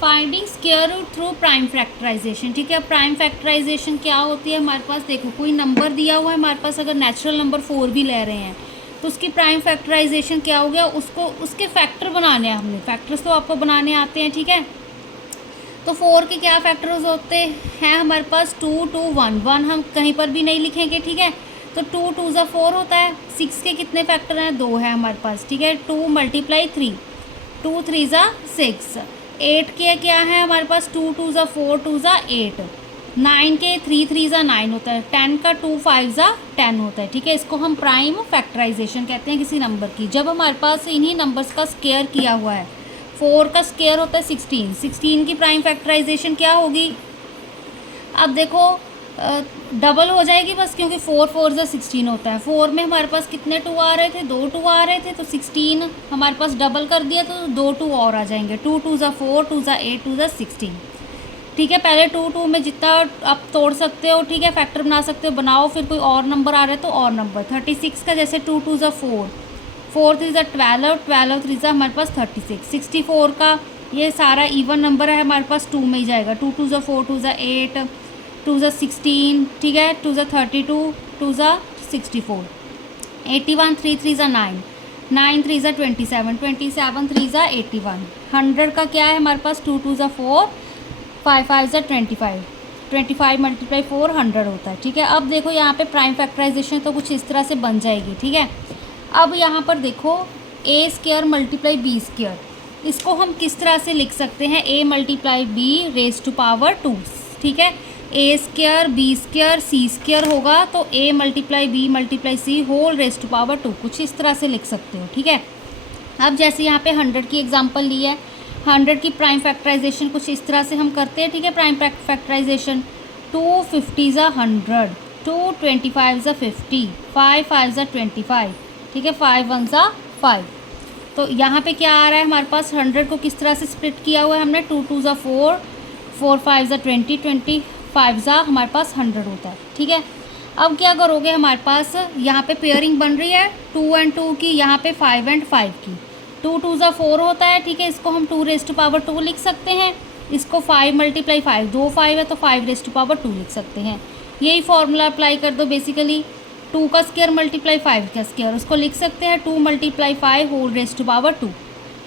Finding square root through prime factorisation. ठीक है, prime factorisation क्या होती है हमारे पास, देखो कोई नंबर दिया हुआ है हमारे पास, अगर नेचुरल नंबर 4 भी ले रहे हैं तो उसकी प्राइम फैक्टराइजेशन क्या हो गया, उसको उसके फैक्टर बनाने हैं हमने, फैक्टर्स तो आपको बनाने आते हैं। ठीक है, तो 4 के क्या फैक्टर्स होते हैं हमारे पास, 2 2 1 1 हम कहीं पर भी नहीं लिखेंगे। ठीक है, तो 2 2 ज़ा 4 होता है। 6 के कितने फैक्टर हैं, 2 है हमारे पास। ठीक है, 2 × 3, 2 3 ज़ा 6। 8 के क्या है हमारे पास, 2 2 ज़ा 4, 2 ज़ा 8। 9 के 3 3 ज़ा 9 होता है। 10 का 2 5 ज़ा 10 होता है। ठीक है, इसको हम प्राइम फैक्टराइजेशन कहते हैं किसी नंबर की, जब हमारे पास इन्हीं नंबर्स का स्क्वायर किया हुआ है। 4 का स्क्वायर होता है 16, 16 की प्राइम फैक्टराइजेशन क्या होगी, अब देखो डबल हो जाएगी बस, क्योंकि 4 4 ज़ा 16 होता है। 4 में हमारे पास कितने 2 आ रहे थे, 2 2 आ रहे थे, तो 16 हमारे पास डबल कर दिया तो 2 2 और आ जाएंगे। 2 2 ज़ा 4, 2 ज़ा 8, 2 ज़ा 16। ठीक है, पहले 2 2 में जितना आप तोड़ सकते हो, ठीक है, फैक्टर बना सकते हो, बनाओ, फिर कोई और नंबर आ रहा है तो और नंबर। 36 का जैसे 2 2 ज़ा 4, 4 3 ज़ा 12, 12 3 ज़ा हमारे पास 36। 64 का ये सारा इवन नंबर है हमारे पास, 2 में ही जाएगा। 2 2 ज़ा 4, 2 ज़ा 8, 2 ज़ा 16। ठीक है, 2 ज़ा 32, 2 ज़ा 64। 81 3 3 ज़ा 9, 9 3 ज़ा 27, 27 3 ज़ा 81। 100 का क्या है हमारे पास, 2 2 ज़ा 4, 5 5 ज़ा 25, 25 × 4 100 होता है। ठीक है, अब देखो यहाँ पे प्राइम फैक्टराइजेशन तो कुछ इस तरह से बन जाएगी। ठीक है, अब यहाँ पर देखो a स्क्वायर × b², इसको हम किस तरह से लिख सकते हैं, a × b raise to power 2। ठीक है, a square b square c square होगा, तो a × b × c whole raise to power 2, कुछ इस तरह से लिख सकते हो। ठीक है, अब जैसे यहाँ पे 100 की एग्जांपल ली है, 100 की प्राइम फैक्टराइजेशन कुछ इस तरह से हम करते हैं। ठीक है, प्राइम फैक्टराइजेशन 2 50 ज़ा 100, 2 25 ज़ा 50, 5 5 ज़ा 25। ठीक है, 5 1 ज़ा 5। तो यहाँ पे क्या आ रहा है हमारे पास, 100 को किस तरह से स्प्लिट किया हुआ है हमने, 2 2 ज़ा 4, 4 5 ज़ा 20, 25 ज़ा हमारे पास 100 होता है। ठीक है, अब क्या करोगे, हमारे पास यहाँ पे पेयरिंग बन रही है 2 और 2 की, यहाँ पे 5 और 5 की। 2 2 ज़ा 4 होता है। ठीक है, इसको हम 2 रेज़ टू पावर 2 लिख सकते हैं। इसको 5 × 5, 2 5 है तो 5 रेज़ टू पावर 2 लिख सकते हैं। यही फॉर्मूला अप्लाई कर दो बेसिकली। 2 का स्क्वायर × 5 का स्क्वायर, उसको लिख सकते हैं 2 × 5 होल रेज़ टू पावर 2।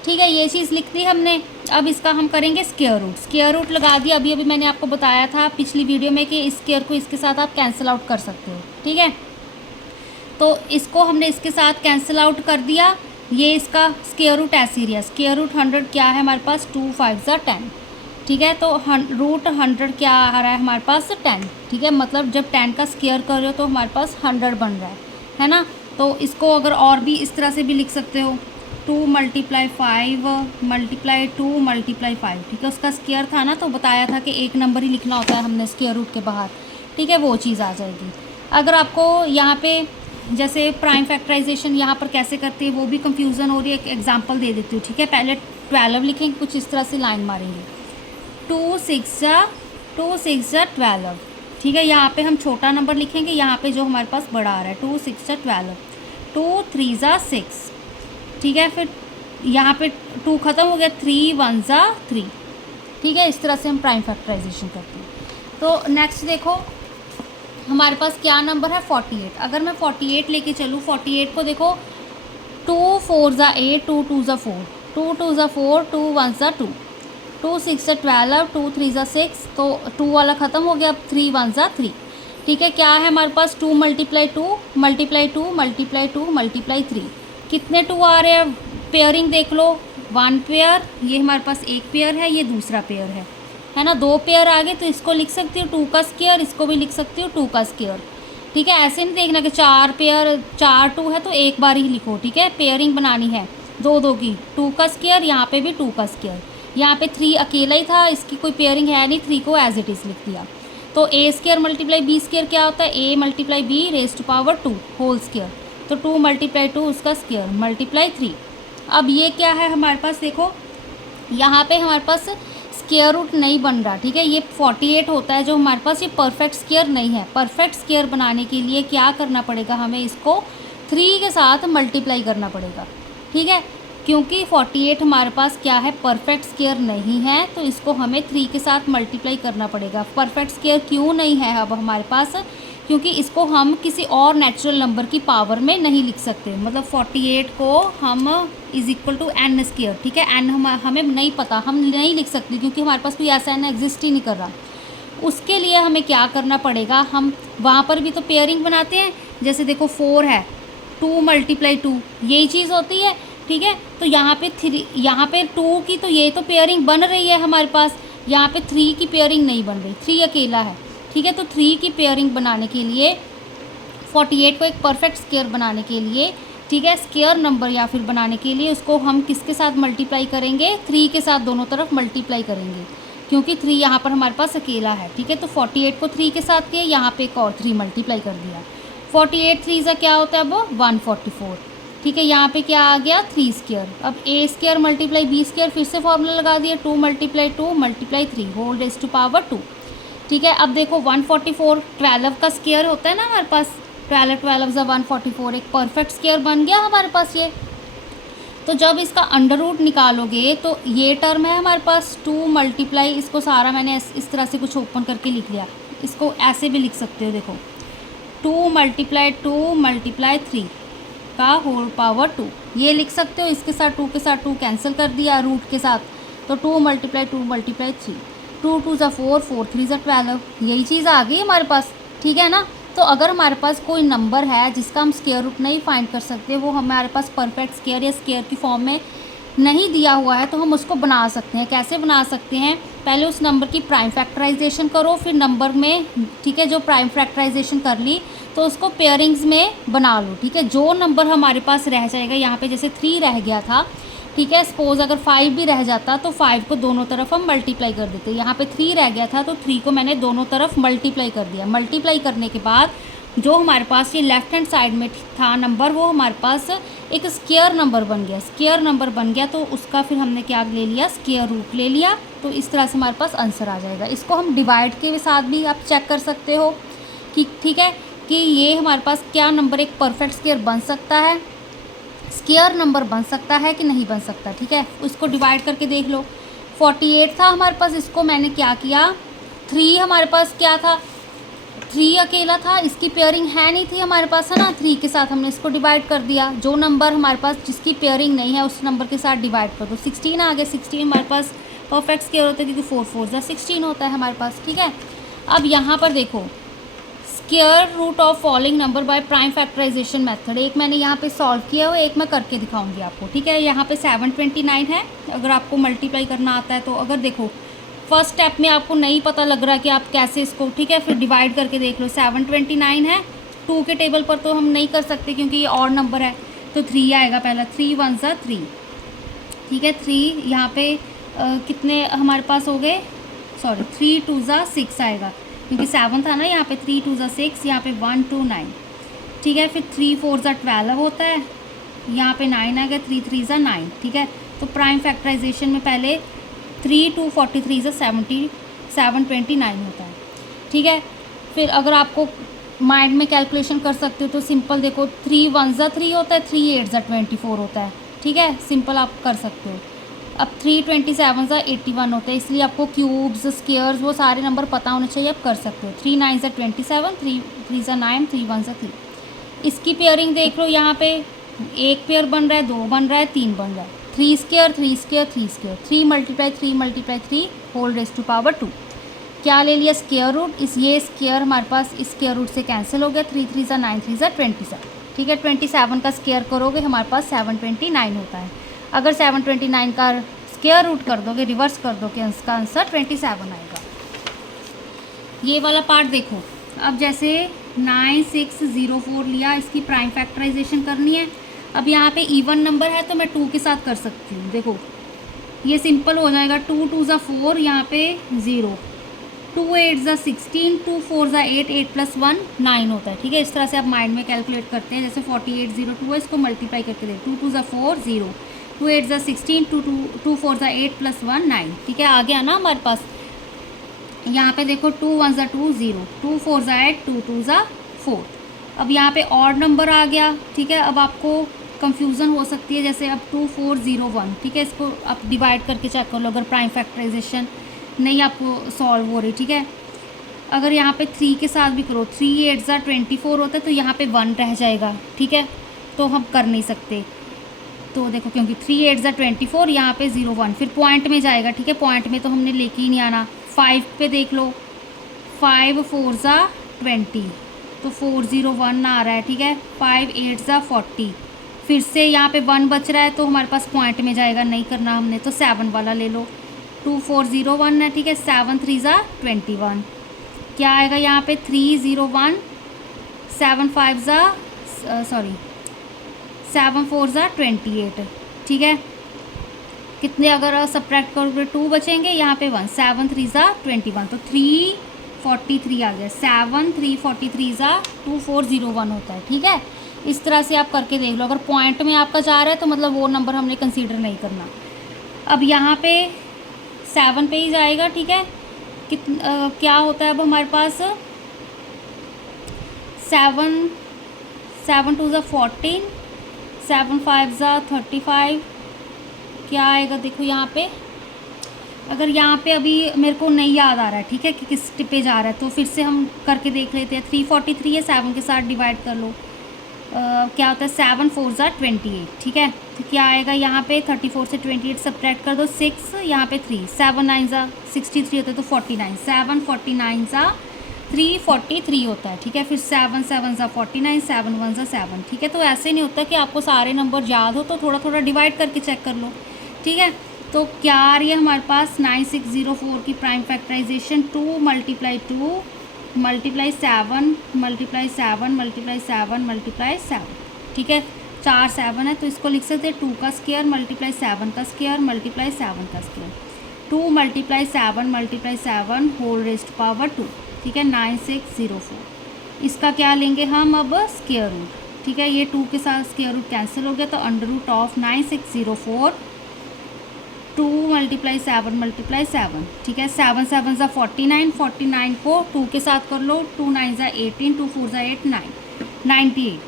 ठीक है, ये चीज़ लिख दी हमने। अब इसका हम करेंगे स्क्वायर रूट। स्क्वायर रूट लगा दिया, अभी अभी मैंने आपको बताया था पिछली वीडियो में कि इस स्क्वायर को इसके साथ आप कैंसिल आउट कर सकते हो। ठीक है, तो इसको हमने इसके साथ कैंसिल आउट कर दिया। ये इसका स्क्वायर रूट ऐसे ही रहा। स्क्वायर रूट 100 क्या है हमारे पास, 2 5 ज़ा 10। ठीक है, तो रूट 100 क्या आ रहा है हमारे पास, 10। ठीक है, मतलब जब 10 का स्क्वायर कर रहे हो तो हमारे पास 100 बन रहा है ना। तो इसको अगर और भी इस तरह से भी लिख सकते हो, 2 × 5 × 2 × 5। ठीक है, उसका स्क्वायर था ना, तो बताया था कि एक नंबर ही लिखना होता है हमने स्क्वायर रूट के बाहर। ठीक है, वो चीज़ आ जाएगी। अगर आपको यहाँ पे जैसे प्राइम फैक्टराइजेशन यहाँ पर कैसे करते हैं वो भी कंफ्यूजन हो रही है, एक एग्जांपल दे देती हूँ। ठीक है, पहले 12 लिखेंगे, कुछ इस तरह से लाइन मारेंगे, 2 6 ज़ा 12। ठीक है, यहाँ पे हम छोटा नंबर लिखेंगे, यहाँ पे जो हमारे पास बड़ा आ रहा है 2 6 ज़ा 12, 2 3 ज़ा 6। ठीक है, फिर यहाँ पे 2 ख़त्म हो गया, 3 1 ज़ा 3। ठीक है, इस तरह से हम प्राइम फैक्टराइजेशन करते हैं। तो नेक्स्ट देखो हमारे पास क्या नंबर है, 48। अगर मैं 48 लेके चलूँ, 48 को देखो 2 4 ज़ा 8, 2 2 ज़ा 4, 2 2 ज़ा 4, 2 1 ज़ा 2, 2 6 ज़ा 12, 2 3 ज़ा 6। तो 2 वाला ख़त्म हो गया, अब 3 1 ज़ा 3। ठीक है, क्या है हमारे पास, 2 × 2 × 2 × 2 × 3। कितने 2 आ रहे हैं, पेयरिंग देख लो, 1 पेयर, ये हमारे पास एक पेयर है, ये दूसरा पेयर है ना, 2 पेयर आ गए, तो इसको लिख सकती हूँ 2 का स्क्वायर, इसको भी लिख सकती हूँ 2 का स्क्वायर। ठीक है, ऐसे नहीं देखना कि 4 पेयर 4 2 है तो एक बार ही लिखो। ठीक है, पेयरिंग बनानी है 2 2 की, 2 का स्क्वायर, यहाँ पे भी 2 का स्क्वायर। यहाँ पे 3 अकेला ही था, इसकी कोई पेयरिंग है नहीं, 3 को एज इट इज़ लिख दिया। तो a स्क्वायर × b स्क्वायर क्या होता है, a × b raise to power 2 whole square. तो 2 × 2 उसका स्क्वायर × 3। अब ये क्या है हमारे पास, देखो यहाँ पे हमारे पास स्क्वायर रूट नहीं बन रहा। ठीक है, ये 48 होता है जो हमारे पास, ये परफेक्ट स्क्वायर नहीं है। परफेक्ट स्क्वायर बनाने के लिए क्या करना पड़ेगा, हमें इसको 3 के साथ मल्टीप्लाई करना पड़ेगा। ठीक है, क्योंकि 48 हमारे पास क्या है, परफेक्ट स्क्वायर नहीं है, तो इसको हमें 3 के साथ मल्टीप्लाई करना पड़ेगा। परफेक्ट स्क्वायर क्यों नहीं है अब हमारे पास, क्योंकि इसको हम किसी और नेचुरल नंबर की पावर में नहीं लिख सकते। मतलब 48 को हम is equal to n square, ठीक है, n हमें नहीं पता, हम नहीं लिख सकते क्योंकि हमारे पास कोई ऐसा n एग्जिस्ट ही नहीं कर रहा। उसके लिए हमें क्या करना पड़ेगा, हम वहाँ पर भी तो पेयरिंग बनाते हैं। जैसे देखो 4 है, 2 मल्टीप्लाई 2 यही चीज़ होती है, ठीक है। तो यहाँ पे 3, यहाँ पे 2 की तो ये तो पेयरिंग बन रही है हमारे पास, यहाँ पे 3 की पेयरिंग नहीं बन रही, 3 अकेला है, ठीक है। तो 3 की पेयरिंग बनाने के लिए 48 को एक परफेक्ट स्क्वायर बनाने के लिए, ठीक है, स्क्वायर नंबर या फिर बनाने के लिए उसको हम किसके साथ मल्टीप्लाई करेंगे, 3 के साथ दोनों तरफ मल्टीप्लाई करेंगे, क्योंकि 3 यहाँ पर हमारे पास अकेला है, ठीक है। तो 48 को 3 के साथ किए, यहाँ पे एक और 3 मल्टीप्लाई कर दिया। 48 3 का क्या होता है वो 144, ठीक है। यहाँ पे क्या आ गया 3 स्क्वायर। अब a square multiply b square, फिर से फॉर्मूला लगा दिया, 2 multiply 2 multiply 3 whole raise to power 2, ठीक है। अब देखो 144 12 का स्क्वायर होता है ना हमारे पास, 12 ज़ा 144 एक परफेक्ट स्क्वायर बन गया हमारे पास ये। तो जब इसका अंडर रूट निकालोगे तो ये टर्म है हमारे पास 2 मल्टीप्लाई, इसको सारा मैंने इस तरह से कुछ ओपन करके लिख लिया, इसको ऐसे भी लिख सकते हो, देखो 2 मल्टीप्लाई 3 का होल पावर 2 ये लिख सकते हो। इसके साथ 2 के साथ 2 कैंसिल कर दिया रूट के साथ, तो 2 मल्टीप्लाई 3, 2 2 ज़ा 4, 4 3 ज़ा 12, यही चीज़ आ गई हमारे पास, ठीक है ना। तो अगर हमारे पास कोई नंबर है जिसका हम स्क्वायर रूट नहीं फाइंड कर सकते, वो हमारे पास परफेक्ट स्क्वायर या स्क्वायर की फॉर्म में नहीं दिया हुआ है, तो हम उसको बना सकते हैं। कैसे बना सकते हैं, पहले उस नंबर की प्राइम फैक्टराइजेशन करो, फिर नंबर में, ठीक है, जो प्राइम फैक्टराइजेशन कर ली तो उसको पेयरिंग्स में बना लो, ठीक है। जो नंबर हमारे पास रह जाएगा, यहाँ पे जैसे 3 रह गया था, ठीक है, सपोज अगर 5 भी रह जाता तो 5 को दोनों तरफ हम मल्टीप्लाई कर देते। यहाँ पे 3 रह गया था तो 3 को मैंने दोनों तरफ मल्टीप्लाई कर दिया। मल्टीप्लाई करने के बाद जो हमारे पास ये लेफ्ट हैंड साइड में था नंबर, वो हमारे पास एक स्क्वायर नंबर बन गया। स्क्वायर नंबर बन गया तो उसका फिर हमने क्या ले लिया, स्क्वायर रूट ले लिया। तो इस तरह से हमारे पास आंसर आ जाएगा। इसको हम डिवाइड के साथ भी आप चेक कर सकते हो कि, ठीक है, कि ये हमारे पास क्या नंबर एक परफेक्ट स्क्वायर बन सकता है, स्क्वायर नंबर बन सकता है कि नहीं बन सकता, ठीक है। उसको डिवाइड करके देख लो। 48 था हमारे पास, इसको मैंने क्या किया, 3 हमारे पास क्या था, 3 अकेला था, इसकी पेयरिंग है नहीं थी हमारे पास, है ना। 3 के साथ हमने इसको डिवाइड कर दिया। जो नंबर हमारे पास जिसकी पेयरिंग नहीं है उस नंबर के साथ डिवाइड कर दो। 16 आ गया। 16 हमारे पास परफेक्ट स्क्वायर होता है क्योंकि 4 4 ज़ा 16 होता है हमारे पास, ठीक है। अब यहाँ पर देखो square root of following number by prime factorisation method, एक मैंने यहाँ पे सॉल्व किया हुआ, एक मैं करके दिखाऊंगी आपको, ठीक है। यहाँ पे 729 है, अगर आपको मल्टीप्लाई करना आता है तो। अगर देखो फर्स्ट स्टेप में आपको नहीं पता लग रहा कि आप कैसे इसको, ठीक है, फिर डिवाइड करके देख लो। 729 है, 2 के टेबल पर तो हम नहीं कर सकते क्योंकि ये और नंबर है, तो 3 आएगा पहला। 3 1 ज़ा 3, ठीक है। 3 यहाँ पे कितने हमारे पास हो गए, सॉरी 3 2 ज़ा 6 आएगा क्योंकि 7 था ना यहाँ पे। 3 2 ज़ा 6, यहाँ पे 1 2 9, ठीक है। फिर 3 4 ज़ा 12 होता है, यहाँ पे 9 आ गया। 3 3 ज़ा 9, ठीक है। तो प्राइम फैक्टराइजेशन में पहले 3 2 43 ज़ा 729 होता है, ठीक है। फिर अगर आपको माइंड में कैलकुलेशन कर सकते हो तो सिंपल देखो, 3 1 ज़ा 3 होता है, 3 8 ज़ा 24 होता है, ठीक है। सिंपल आप कर सकते हो। अब 3 27 ज़ा 81 होता है, इसलिए आपको क्यूब्स स्क्वायर्स वो सारे नंबर पता होने चाहिए, आप कर सकते हो। 3 9 ज़ा 27, 3 3 ज़ा 9, 3 1 ज़ा 3। इसकी पेयरिंग देख लो, यहाँ पे एक पेयर बन रहा है, 2 बन रहा है, 3 बन रहा है। 3 square 3 square 3 square, 3 multiply 3 whole raise to power 2। क्या ले लिया, स्क्वायर रूट। इस ये स्क्वायर हमारे पास इस स्क्वायर रूट से कैंसिल हो गया। 3 3 ज़ा 9, 3 ज़ा 27, ठीक है। 27 का स्क्वायर करोगे हमारे पास 729 होता है। अगर 729 का स्क्वायर रूट कर दोगे, रिवर्स कर दोगे, इसका आंसर 27 आएगा। ये वाला पार्ट देखो। अब जैसे 9604 लिया, इसकी प्राइम फैक्टराइजेशन करनी है। अब यहाँ पे इवन नंबर है तो मैं 2 के साथ कर सकती हूँ। देखो ये सिंपल हो जाएगा। 2 2 ज़ा 4, यहाँ पे 0, 2 8 ज़ा 16, 2 4 ज़ा 8, 8 + 1 9 होता है, ठीक है। इस तरह से आप माइंड में कैलकुलेट करते हैं। जैसे 4802 है, इसको मल्टीप्लाई करके दे, 2 2 ज़ा 4 0, 2 8 ज़ा 16, 2 4 ज़ा 8 + 1 9, ठीक है। आ गया ना हमारे पास। यहाँ पे देखो 2 1 ज़ा 2 0, 2 4 ज़ा 8, 2 2 ज़ा 4। अब यहाँ पे ऑड नंबर आ गया, ठीक है। अब आपको कंफ्यूजन हो सकती है, जैसे अब 2401, ठीक है, इसको आप डिवाइड करके चेक कर लो अगर प्राइम फैक्टराइजेशन नहीं आपको सॉल्व हो रही, ठीक है। अगर यहाँ पे 3 के साथ भी करो, 3 8 24 होता है तो यहाँ पे 1 रह जाएगा, ठीक है, तो हम कर नहीं सकते। तो देखो क्योंकि 3 8 24, यहाँ पे 0 1, फिर पॉइंट में जाएगा, ठीक है, पॉइंट में तो हमने लेके ही नहीं आना। 5 पे देख लो, 5 4 20, तो 401 आ रहा है, ठीक है। 5 8 40, फिर से यहाँ पे 1 बच रहा है तो हमारे पास पॉइंट में जाएगा, नहीं करना हमने, तो 7 वाला ले लो। 2401 है, ठीक है। 7 3 21, क्या आएगा यहाँ पे 301, 7 5 7 4 28, ठीक है। कितने अगर सब्ट्रैक्ट करोगे 2 बचेंगे, यहाँ पे 1, 7 3 21, तो 343 आ गया। 7 343 2401 होता है, ठीक है। इस तरह से आप करके देख लो, अगर पॉइंट में आपका जा रहा है तो मतलब वो नंबर हमने कंसीडर नहीं करना। अब यहाँ पे 7 पे ही जाएगा, ठीक है। क्या होता है अब हमारे पास 7 7 2 14, 7 5 35, क्या आएगा देखो यहाँ पे। अगर यहाँ पे अभी मेरे को नहीं याद आ रहा है, ठीक है, कि किस पे जा रहा है, तो फिर से हम करके देख लेते हैं। 343 है, 7 के साथ डिवाइड कर लो। क्या होता है 7 4 28, ठीक है। तो क्या आएगा यहाँ पे 34 से 28 सब्ट्रैक्ट कर दो, 6, यहाँ पे 3, 7 9 63 होता है तो 49, 7 49 343 होता है, ठीक है। फिर 7 7 49, 7 1 7, ठीक है। तो ऐसे नहीं होता कि आपको सारे नंबर याद हो, तो थोड़ा थोड़ा डिवाइड करके चेक कर लो, ठीक है। तो क्या आ रही है हमारे पास 9604 की प्राइम फैक्टराइजेशन, 2 × 2 × 7 × 7 × 7 × 7, ठीक है। 4 7 है तो इसको लिख सकते हैं 2 का स्क्वायर × 7 का स्क्वायर × 7 का स्क्वायर, 2 × 7 × 7 होल रेस्ट पावर 2, ठीक है। 9604, इसका क्या लेंगे हम अब स्क्वायर रूट, ठीक है। ये 2 के साथ स्क्वायर रूट कैंसिल हो गया, तो √ऑफ 9604 2 × 7 × 7, ठीक है। 7 7 49, 49 को 2 के साथ कर लो, 2 9 18, 2 4 8 9, 98,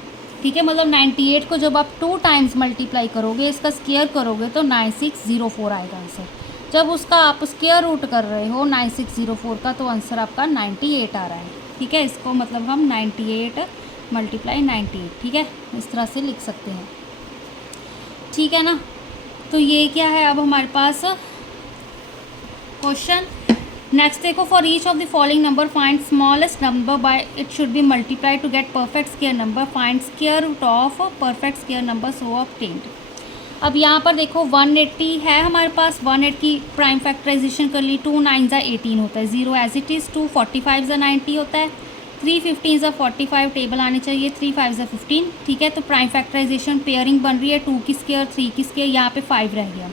ठीक है। मतलब 98 को जब आप 2 टाइम्स मल्टीप्लाई करोगे, इसका स्क्वायर करोगे तो 9604 आएगा आंसर। जब उसका आप स्क्वायर रूट कर रहे हो 9604 का, तो आंसर आपका 98 आ रहा है, ठीक है। इसको मतलब हम 98 × 98, ठीक है, इस तरह से लिख सकते हैं, ठीक है ना। तो ये क्या है अब हमारे पास क्वेश्चन। नेक्स्ट देखो, for each of the following number find smallest number by it should be multiply to get perfect square number, find square root of perfect square number so obtained. अब यहाँ पर देखो 180 है हमारे पास, 180 की प्राइम फैक्टराइजेशन कर ली, 2 9 18 होता है, 0 एज इट इज़, 2 45 90 होता है, 3 15 45 टेबल आने चाहिए, 3 5 15, ठीक है। तो प्राइम फैक्टराइजेशन पेयरिंग बन रही है, 2 की स्क्वायर 3 की स्क्वायर, यहाँ पे 5 रह गया,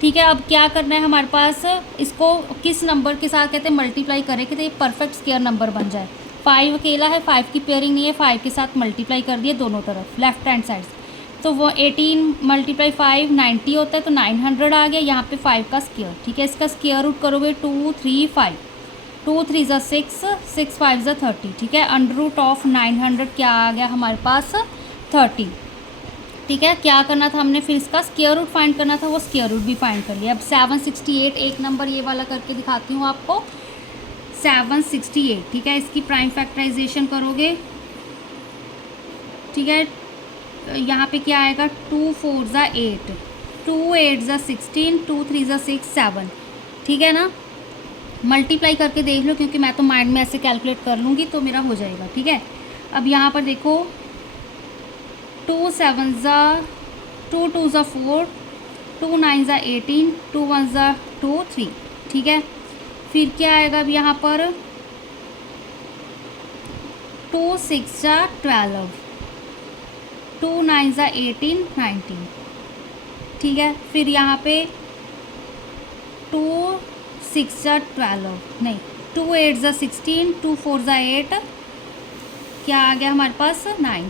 ठीक है। अब क्या करना है हमारे पास, इसको किस नंबर के साथ कहते हैं मल्टीप्लाई करें कि तो ये परफेक्ट स्क्वायर नंबर बन जाए। 5 अकेला है, 5 की पेयरिंग नहीं है, 5 के साथ मल्टीप्लाई कर दिए दोनों तरफ लेफ्ट हैंड साइड, तो वो 18 × 5 90 होता है, तो 900 आ गया, यहाँ पे 5 का स्क्वायर, ठीक है। इसका स्क्वायर रूट करोगे 2 3 5, 2 3 6, 6 5 30, ठीक है। √ऑफ 900 क्या आ गया हमारे पास 30, ठीक है। क्या करना था हमने, फिर इसका स्क्वायर रूट फाइंड करना था, वो स्क्वायर रूट भी फाइंड कर लिया। अब 768, एक नंबर ये वाला करके दिखाती हूँ आपको, 768, ठीक है। इसकी प्राइम फैक्टराइजेशन करोगे, ठीक है। यहाँ पे क्या आएगा 2 4 8, 2 8 16, 2 3 6 7, ठीक है ना। मल्टीप्लाई करके देख लो, क्योंकि मैं तो माइंड में ऐसे कैलकुलेट कर लूँगी तो मेरा हो जाएगा, ठीक है। अब यहाँ पर देखो 2 7 2 2 4, 2 9 18, 2 1 2 3, ठीक है। फिर क्या आएगा अब यहाँ पर 2 6 12, 2 9 18 19, ठीक है। फिर यहाँ पे 2 6 12 नहीं, 2 8 16, 2 4 8, क्या आ गया हमारे पास 9,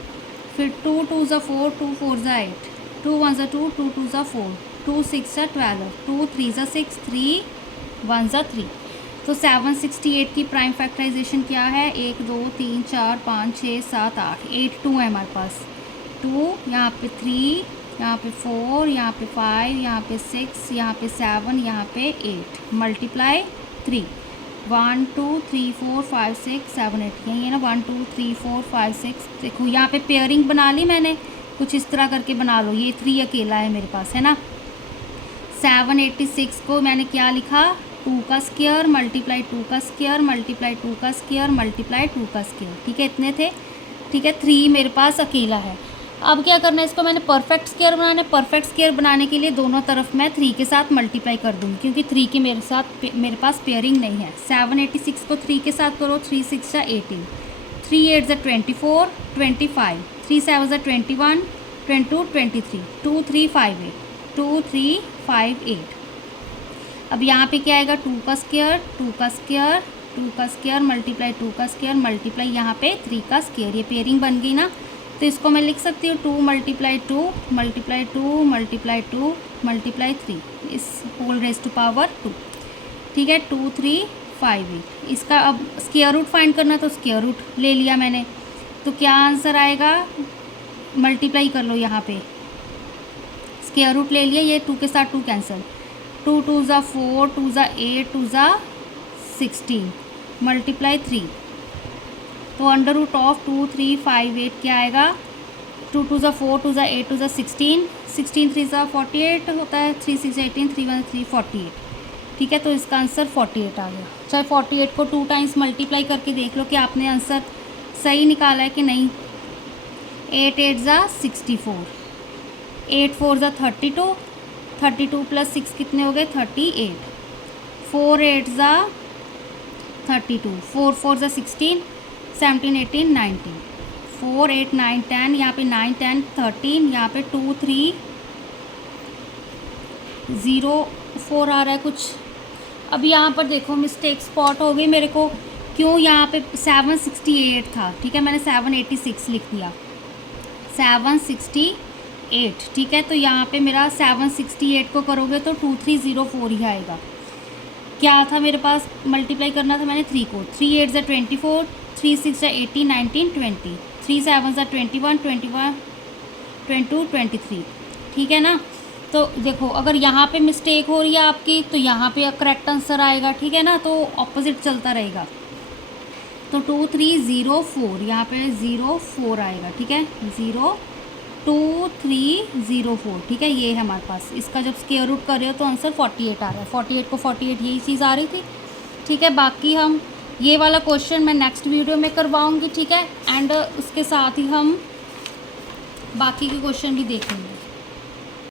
फिर 2 2 4, 2 4 8, 2 1 2, 2 2 4, 2 6 12, 2 3 6, 3 1 3। तो 768 की प्राइम फैक्टराइजेशन क्या है, 1 2 3 4 5 6 7 8, 82 है हमारे पास, 2, यहाँ पे 3, यहाँ पे 4, यहाँ पे 5, यहाँ पे 6, यहाँ पे 7, यहाँ पे 8 मल्टीप्लाई 3। 1 2 3 4 5 6 7 8 यही है ना। 1 2 3 4 5 6 देखो यहाँ पे पेयरिंग बना ली मैंने, कुछ इस तरह करके बना लो। ये 3 अकेला है मेरे पास, है ना। 786 को मैंने क्या लिखा, 2 का स्क्वायर मल्टीप्लाई 2 का स्क्वायर मल्टीप्लाई 2 का स्क्वायर मल्टीप्लाई 2 का स्क्वायर, ठीक है, इतने थे। ठीक है, 3 मेरे पास अकेला है। अब क्या करना है, इसको मैंने परफेक्ट स्क्वायर बनाना है। परफेक्ट स्क्वायर बनाने के लिए दोनों तरफ मैं 3 के साथ मल्टीप्लाई कर दूँगी, क्योंकि 3 की मेरे पास पेयरिंग नहीं है। 786 को 3 के साथ करो, 3 6 18, 3 8 24 25, 3 7 21, 22 23, 2 3 5 8, 2 3 5 8। अब यहाँ पे क्या आएगा, 2 का स्क्वायर 2 का स्क्वायर 2 का स्क्वायर मल्टीप्लाई 2 का स्क्वायर मल्टीप्लाई यहाँ पे 3 का स्क्वायर। ये पेयरिंग बन गई ना, तो इसको मैं लिख सकती हूँ 2 मल्टीप्लाई 2 मल्टीप्लाई 2 मल्टीप्लाई 2 मल्टीप्लाई 3 इस होल रेज टू पावर 2। ठीक है, 2 3 5 8। इसका अब स्क्वायर रूट फाइंड करना, तो स्क्वायर रूट ले लिया मैंने। तो क्या आंसर आएगा, मल्टीप्लाई कर लो यहाँ पे, स्क्वायर रूट ले लिया, ये 2 के साथ 2 कैंसिल, 2 2 ज़ा 4, 2 ज़ा 8, 2 ज़ा 16 मल्टीप्लाई 3। तो अंडर रूट ऑफ 2 3 5 8 क्या आएगा, 2 2 ज़ा 4, 2 ज़ा 8, 2 ज़ा 16, 16 3 ज़ा 48 होता है, 3 6 18, 3 1 3 48। ठीक है, तो इसका आंसर 48 आ गया। चाहे 48 को 2 टाइम्स मल्टीप्लाई करके देख लो कि आपने आंसर सही निकाला है कि नहीं। 8 8 ज़ा 64, 8 4 ज़ा 32, 32 प्लस 6 कितने हो गए, 38, 4 8 ज़ा 32, 4 4 ज़ा 16, 17 18 19, 4 8 9 10, यहाँ पे 9 10 13, यहाँ पे 2 3 0 4 आ रहा है कुछ। अब यहाँ पर देखो मिस्टेक स्पॉट हो गई मेरे को, क्यों, यहाँ पे 768 था, ठीक है, मैंने 786 लिख दिया, 768। ठीक है, तो यहाँ पे मेरा 768 को करोगे तो 2304 ही आएगा। क्या था मेरे पास, मल्टीप्लाई करना था मैंने 3 को, 3 8 ज़ा 24, 3 6 ज़ा 18 19 20, 3 7 ज़ा 21 21 22 23। ठीक है ना। तो देखो अगर यहाँ पे मिस्टेक हो रही है आपकी, तो यहाँ पे करेक्ट आंसर आएगा। ठीक है ना, तो ऑपोजिट चलता रहेगा। तो 2304 यहाँ पे 04 आएगा। ठीक है, 02304। ठीक है, ये है हमारे पास। इसका जब स्क्वायर रूट कर रहे हो तो आंसर 48 आ रहा है। 48 को 48 यही चीज़ आ रही थी। ठीक है, बाकी हम ये वाला क्वेश्चन मैं नेक्स्ट वीडियो में करवाऊँगी। ठीक है, एंड उसके साथ ही हम बाकी के क्वेश्चन भी देखेंगे।